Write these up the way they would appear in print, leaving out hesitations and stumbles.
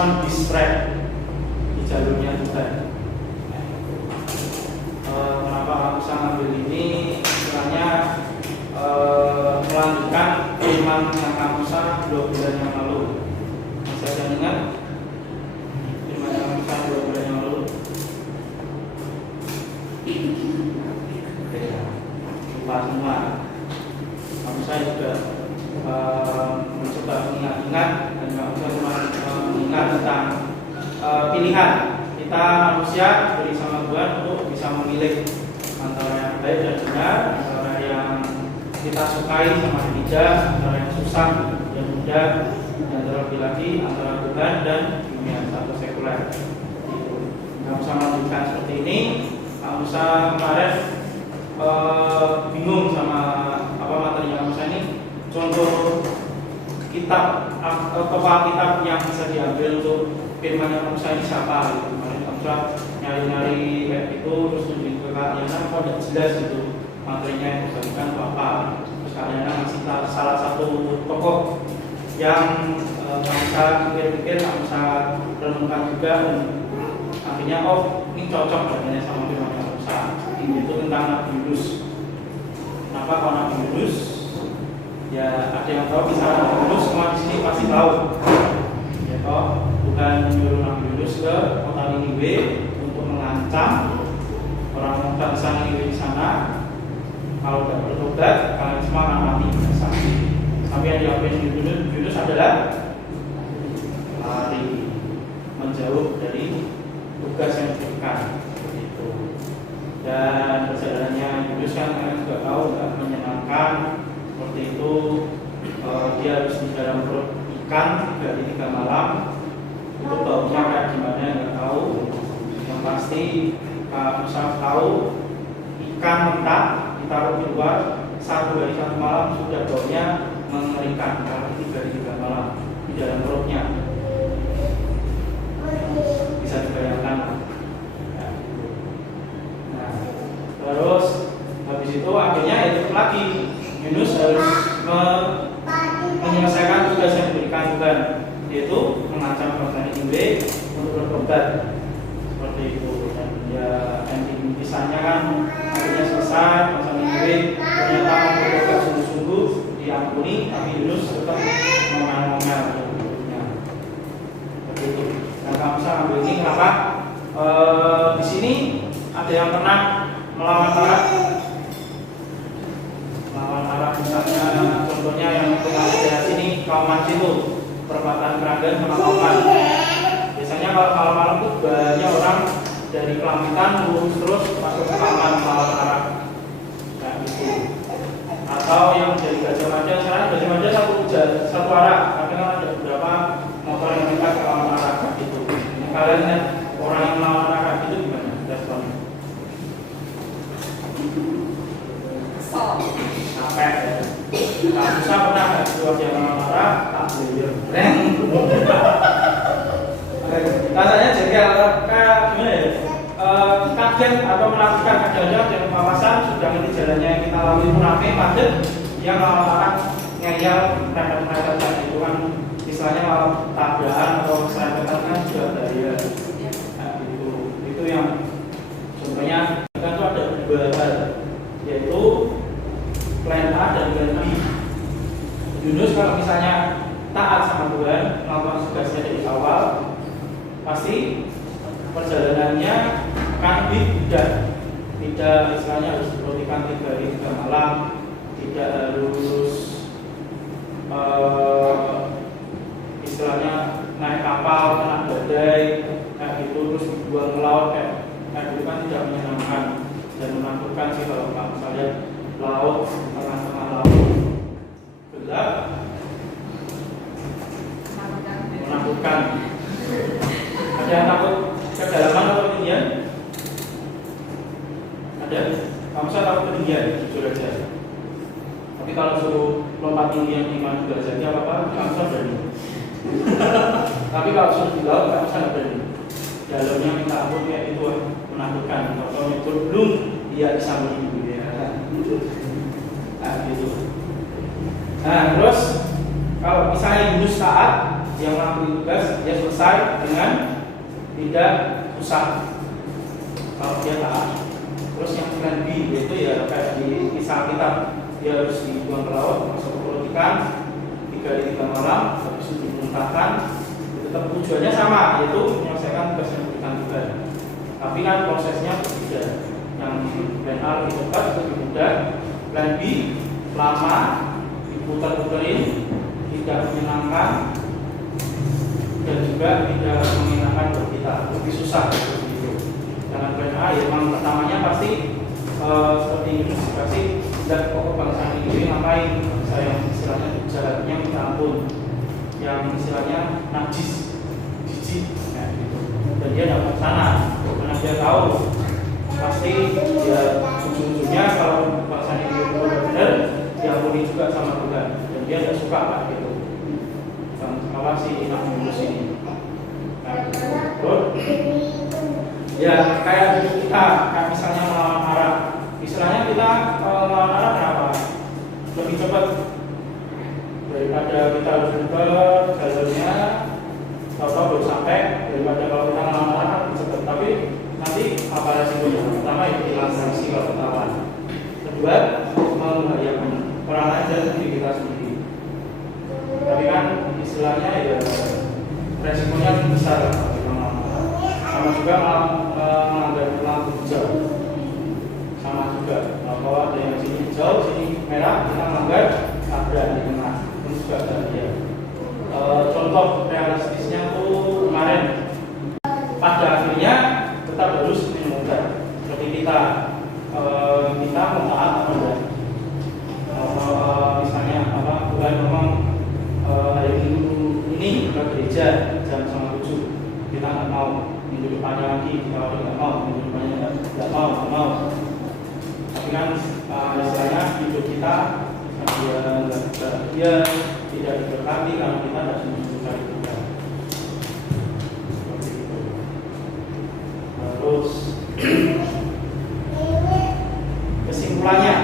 on this track, di jalurnya Tuhan. Kenapa Kak Musa ngambil ini? Istilahnya melanjutkan firman yang Kak Musa 2 bulan yang lalu. Masih ada ingat firman yang Kak Musa 2 bulan yang lalu? Lupa semua. Kak Musa juga mencoba mengingat-ingat, dan Kak Musa cuma mengingat tentang pilihan kita manusia diberi sama Tuhan untuk bisa memilih antara yang baik dan benar, antara yang kita sukai sama tidak, antara yang susah dan mudah, dan terlebih lagi antara Tuhan dan dunia atau sekuler. Kak Musa melanjutkan seperti ini. Kak Musa kemarin bingung sama apa materi Kak Musa ini. Contoh kitab atau kitab yang bisa diambil untuk firman yang Kak Musa ini siapa? Kemarin Kak Musa nyari-nyari kayak itu, terus tunjukin ke Kak Yana, kok tidak jelas itu materinya yang dibagikan itu apa. Terus Kak Yana ngasih salah satu tokoh yang Kak Musa pikir-pikir, Kak Musa renungkan juga, dan akhirnya ini cocok katanya sama firman Kak Musa. Itu tentang Nabi Yunus. Kenapa kalau Nabi Yunus? Ya ada yang tahu kisah Nabi Yunus, semua di sini pasti tahu. Ya toh, bukan menyuruh Nabi Yunus ke kota Niniwe untuk mengancam orang bangsa Niniwe di sana. Kalau tidak bertobat, kalian semua akan mati binasa. Tapi yang dilakukan Yunus adalah lari, menjauh dari tugas yang diberikan. Itu. Dan perjalanannya Yunus kan kalian juga tahu tidak menyenangkan. Seperti itu, dia harus di dalam perut ikan 3 hari 3 malam. Itu baunya kayak gimana nggak tahu. Yang pasti Kak Musa tahu ikan mentah ditaruh di luar 1 hari 1 malam sudah baunya mengerikan. Kalau 3 hari 3 malam di dalam perutnya bisa dibayangkan. Nah, terus habis itu akhirnya itu lagi Yunus harus menyelesaikan tugas yang diberikan Tuhan, yaitu mengancam bangsa Niniwe untuk bertobat. Seperti itu. Dan ya ending kisahnya kan akhirnya selesai, bangsa Niniwe ternyata bertobat sungguh-sungguh, diampuni, tapi Yunus tetap ngomel-ngomel. Seperti itu. Dan Kak Musa ambil ini kenapa? Di sini ada yang pernah melawan Arab. Misalnya contohnya yang tinggal di daerah sini, Kauman situ, perempatan Keranggan sama Kauman. Biasanya kalau malam itu banyak orang dari Kelamitan lurus terus masuk ke Kauman melawan Arab. Nah gitu. Atau yang dari Gajah Mada, sekarang Gajah Mada satu arah, tapi kan ada beberapa motor yang dekat ke Kauman Arab gitu. Ini kalian lihat orang yang melawan Arab itu gimana? Responnya? Capek ya. Kak Musa pernah nggak keluar jalan marah? Tak beliau. Rasanya jadi kayak gimana ya? Kaget atau melakukan kejadian dan wawasan sudah ngerti jalannya yang kita lalui itu rame, padat, dia malah ngeyel, merepet-merepet dan itu kan istilahnya malah tabrakan atau serempetan kan sudah bahaya. Nah, itu yang contohnya kan itu ada 2 hal, yaitu plan A dan plan B. Yunus kalau misalnya taat sama Tuhan, melakukan tugasnya dari awal, pasti perjalanannya akan lebih mudah. Tidak istilahnya harus berhentikan 3 hari 3 malam, tidak harus istilahnya naik kapal kena badai kayak gitu terus dibuang ke laut kayak gitu kan tidak menyenangkan dan menakutkan sih kalau kamu lihat laut, tengah-tengah laut gelap, menakutkan. Ada yang takut kedalaman atau ketinggian? Ada? Kamu saya takut ketinggian, jujur aja. Tapi kalau suruh lompat tinggi yang 5 derajat apa-apa, kamu saya berani. Tapi kalau suruh di laut, kamu saya berani. Dalamnya minta ampun kayak itu menakutkan. Kalau itu belum dia disambut ibu ya. Nah gitu. Nah terus kalau misalnya Yunus taat dia melakukan tugas, dia selesai dengan tidak susah kalau dia taat. Terus yang plan B yaitu ya kayak di kisah kita, dia harus dibuang ke laut, masuk ke perut ikan 3 hari 3 malam, habis itu dimuntahkan. Tetap tujuannya sama, yaitu menyelesaikan tugas yang diberikan Tuhan. Tapi kan prosesnya berbeda. Yang plan A lebih cepat, lebih mudah. Plan B lama, diputar-putarin, tidak menyenangkan, dan juga tidak mengenakan buat kita, lebih susah seperti itu. Dengan plan A ya memang pertamanya pasti seperti ini, pasti tidak pokok bangsa ini ngapain, saya istilahnya jalannya minta ampun, yang istilahnya najis, jijik, ya, gitu. Dan dia dapat sana, karena dia tahu pasti dia ujung-ujungnya kalau bangsa ini benar-benar diampuni juga sama Tuhan, dan dia tidak suka lah gitu. Kalau si Nabi Yunus ini, ya kayak kita, kayak misalnya melawan arah, istilahnya kita melawan arah kenapa? Lebih cepat daripada kita harus muter jalurnya, tahu-tahu baru sampai, daripada kalau kita melawan arah lebih cepat. Tapi nanti apa resikonya? Pertama itu hilang sanksi kalau ketahuan. Kedua, membahayakan orang lain dan diri kita sendiri. Tapi kan istilahnya ya resikonya besar kalau kita melawan arah. Sama juga melanggar lampu hijau. Sama juga kalau ada yang sini hijau, sini merah, kita melanggar tabrak di tengah. Itu juga ada dia. Contoh realistisnya tuh kemarin, pada akhirnya tetap harus minum. Seperti kita mau taat apa enggak? Misalnya apa? Tuhan memang hari Minggu ini ke gereja jam 7, kita nggak mau. Minggu depannya lagi kita nggak mau, minggu depannya nggak mau. Tapi kan istilahnya hidup kita dia tidak diberkati kalau kita tidak menunjukkan Tuhan. Seperti itu. Terus kesimpulannya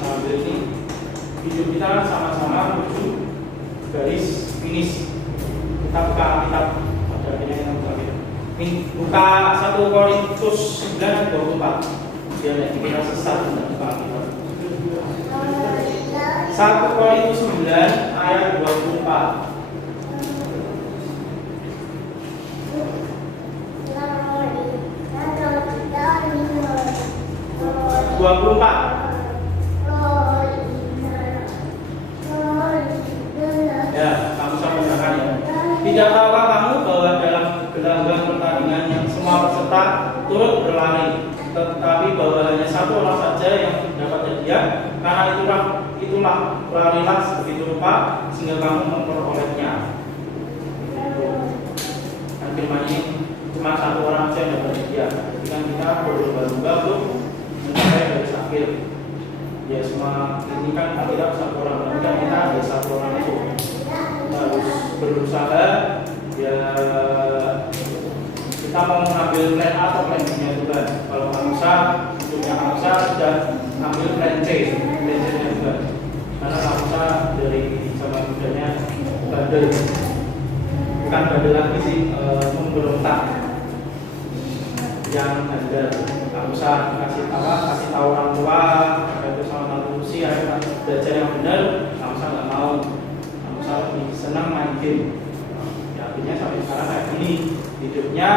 sambil ini hidup kita sama-sama menuju garis finish. Kita buka kitab pada akhirnya yang terakhir. Buka 1 Korintus 9:24. Dia kita sesat dengan buka kitab. 1 Korintus 9 ayat 24. 24. Ya, kamu sama dengan ya. Tidak tahukah kamu bahwa dalam gelanggang pertandingan yang semua peserta turut berlari, tetapi bahwa hanya satu orang saja yang dapat hadiah? Karena itulah larilah begitu rupa sehingga kamu memperolehnya. Dan firman ini cuma satu orang saja yang dapat hadiah. Jadi kan kita berlomba-lomba untuk mencapai garis akhir. Ya semua ini kan tidak satu orang, tapi kan kita ada satu orang itu. Kita harus berusaha ya, kita mau mengambil plan A atau plan B-nya Tuhan. Kalau bangsa, hidupnya bangsa sudah ambil plan C nya Tuhan. Karena bangsa dari zaman mudanya bandel, bukan bandel lagi sih, memberontak yang bandel. Bangsa kasih tahu orang tua, itu sama solusi, ayo belajar yang benar. Bangsa nggak mau, bangsa lebih senang main game. Ya, akhirnya sampai sekarang kayak gini hidupnya,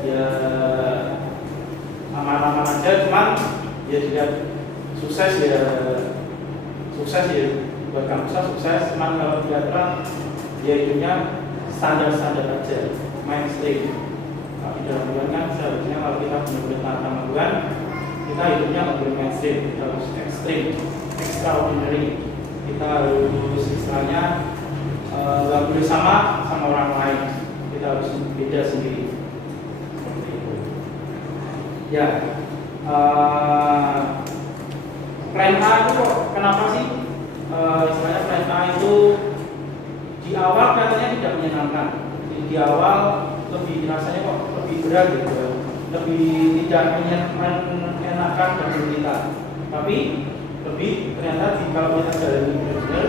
ya aman-aman aja, cuman ya tidak sukses ya buat bangsa sukses, cuman kalau tidak terang ya hidupnya standar-standar aja, mainstream. Tapi dalam Tuhan kan seharusnya kalau kita benar-benar taat sama Tuhan, kita hidupnya nggak boleh mainstream, kita harus ekstrim, extraordinary. Kita harus istilahnya nggak boleh sama orang lain, kita harus beda sendiri. Seperti itu. Ya, plan A itu kok kenapa sih istilahnya plan A itu di awal katanya tidak menyenangkan, di awal lebih rasanya kok lebih berat gitu, lebih tidak menyenangkan bagi kita. Tapi lebih ternyata kalau kita jalani benar-benar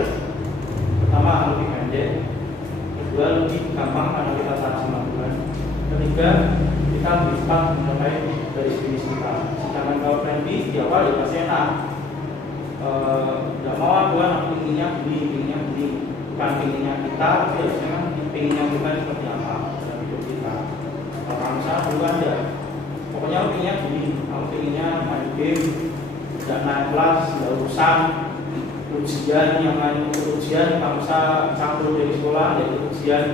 Kedua, lebih gampang karena kita tahu melakukan. Ketiga, kita lebih cepat mencapai garis finish kita. Sedangkan kalau plan B di awal ya pasti enak. Tidak mau aku pinginnya begini, bukan pinginnya kita, tapi harusnya pinginnya kita seperti apa dalam hidup kita. Kalau misalnya dulu ada, pokoknya aku pinginnya begini, aku pinginnya main game, tidak naik kelas, tidak urusan ujian, yang lain ujian, bangsa campur dari sekolah, dari ujian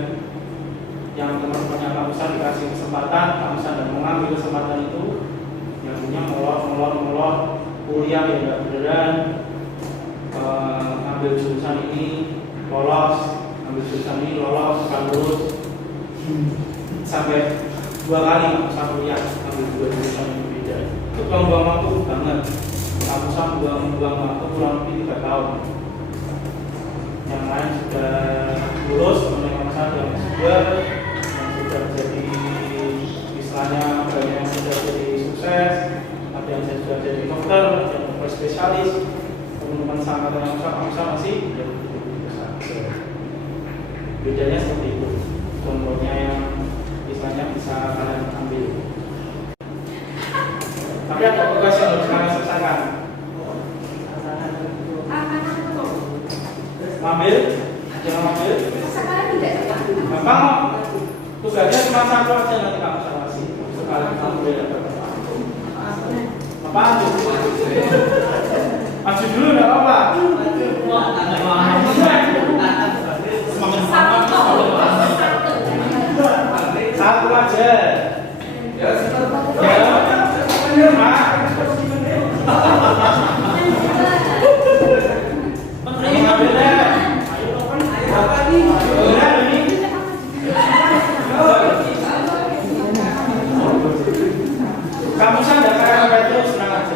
yang teman-temannya bangsa dikasih kesempatan, bangsa dan mengambil kesempatan itu, yang punya molor, kuliah yang tidak beneran, ambil jurusan ini lolos, ambil jurusan ini lolos, kan lulus sampai 2 kali masa kuliah ambil 2 jurusan yang berbeda. Itu buang-buang waktu banget. Kamu buang-buang waktu kurang lebih 3 tahun. Yang lain sudah lulus, teman-teman masa yang sudah jadi istilahnya banyak yang sudah jadi sukses, ada yang sudah jadi dokter, ada yang dokter spesialis. Teman-teman sangat yang masih ya besar. Bedanya seperti itu. Contohnya yang istilahnya bisa kalian ambil. Tapi ada tugas yang harus kalian selesaikan. Ambil, jangan ambil. Gampang kok. Tugasnya cuma 1 aja, nanti kamu salasi. Sekalian kamu beda berapa? Apaan tuh? Maju dulu enggak apa-apa. Satu aja. Ya, kamu sadar kayak itu senang aja.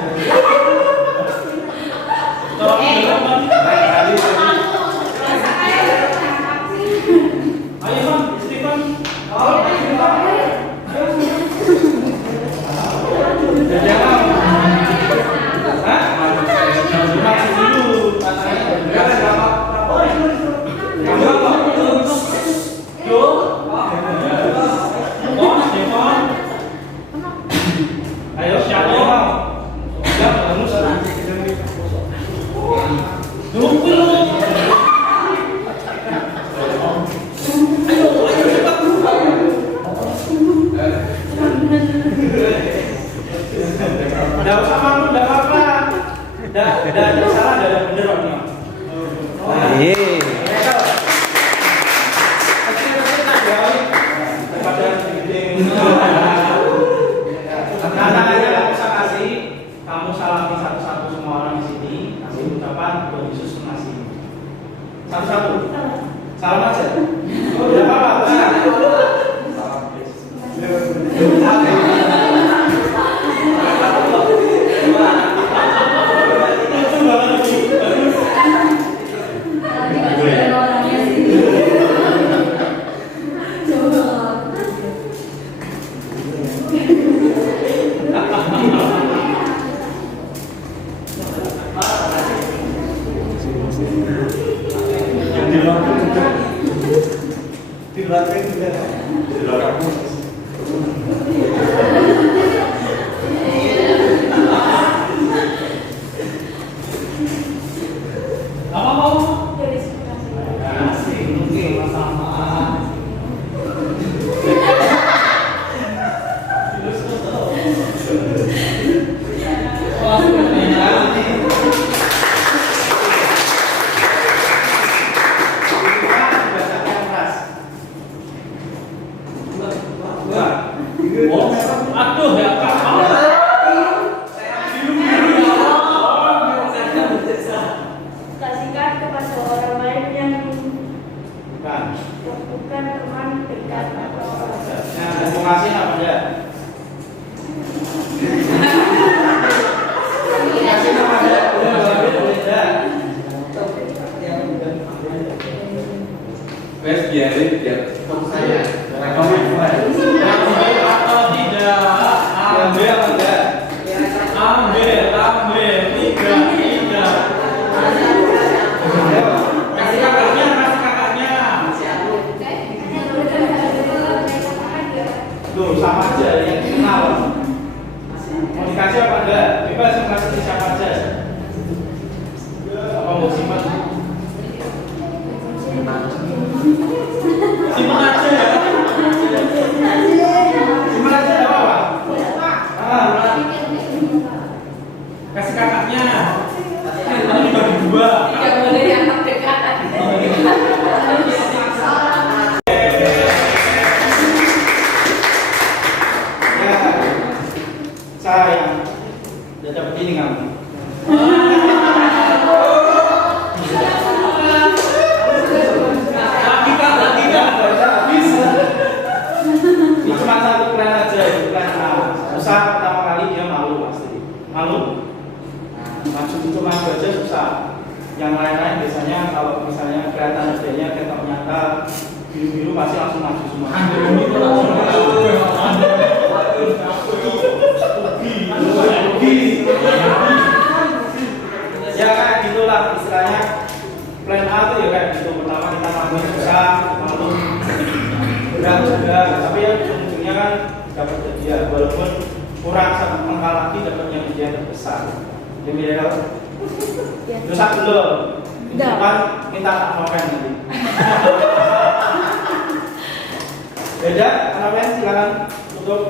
Simpan aja ya. Simpan aja ya apa? Kasih kakaknya. Nanti dibagi dua. Tidak boleh yang terdekat. Ya, sayang. Udah dapat ini kamu. Ini cuma satu plan aja, itu plan A. Susah pertama kali dia malu pasti. Malu. Maju itu maju aja susah. Yang lain-lain biasanya kalau misalnya kelihatan kerjanya ketok nyata biru-biru pasti langsung maju semua. Ya kayak gitulah istilahnya. Plan A tuh ya kayak gitu. Pertama kita maju susah, malu, berat juga. Tapi ya ujung-ujungnya kan dapat hadiah. Walaupun kurang satu angka lagi dapatnya hadiah terbesar. Ya mirip kalau dosa belum. Depan minta tak noven nanti. Beda, noven silakan tutup.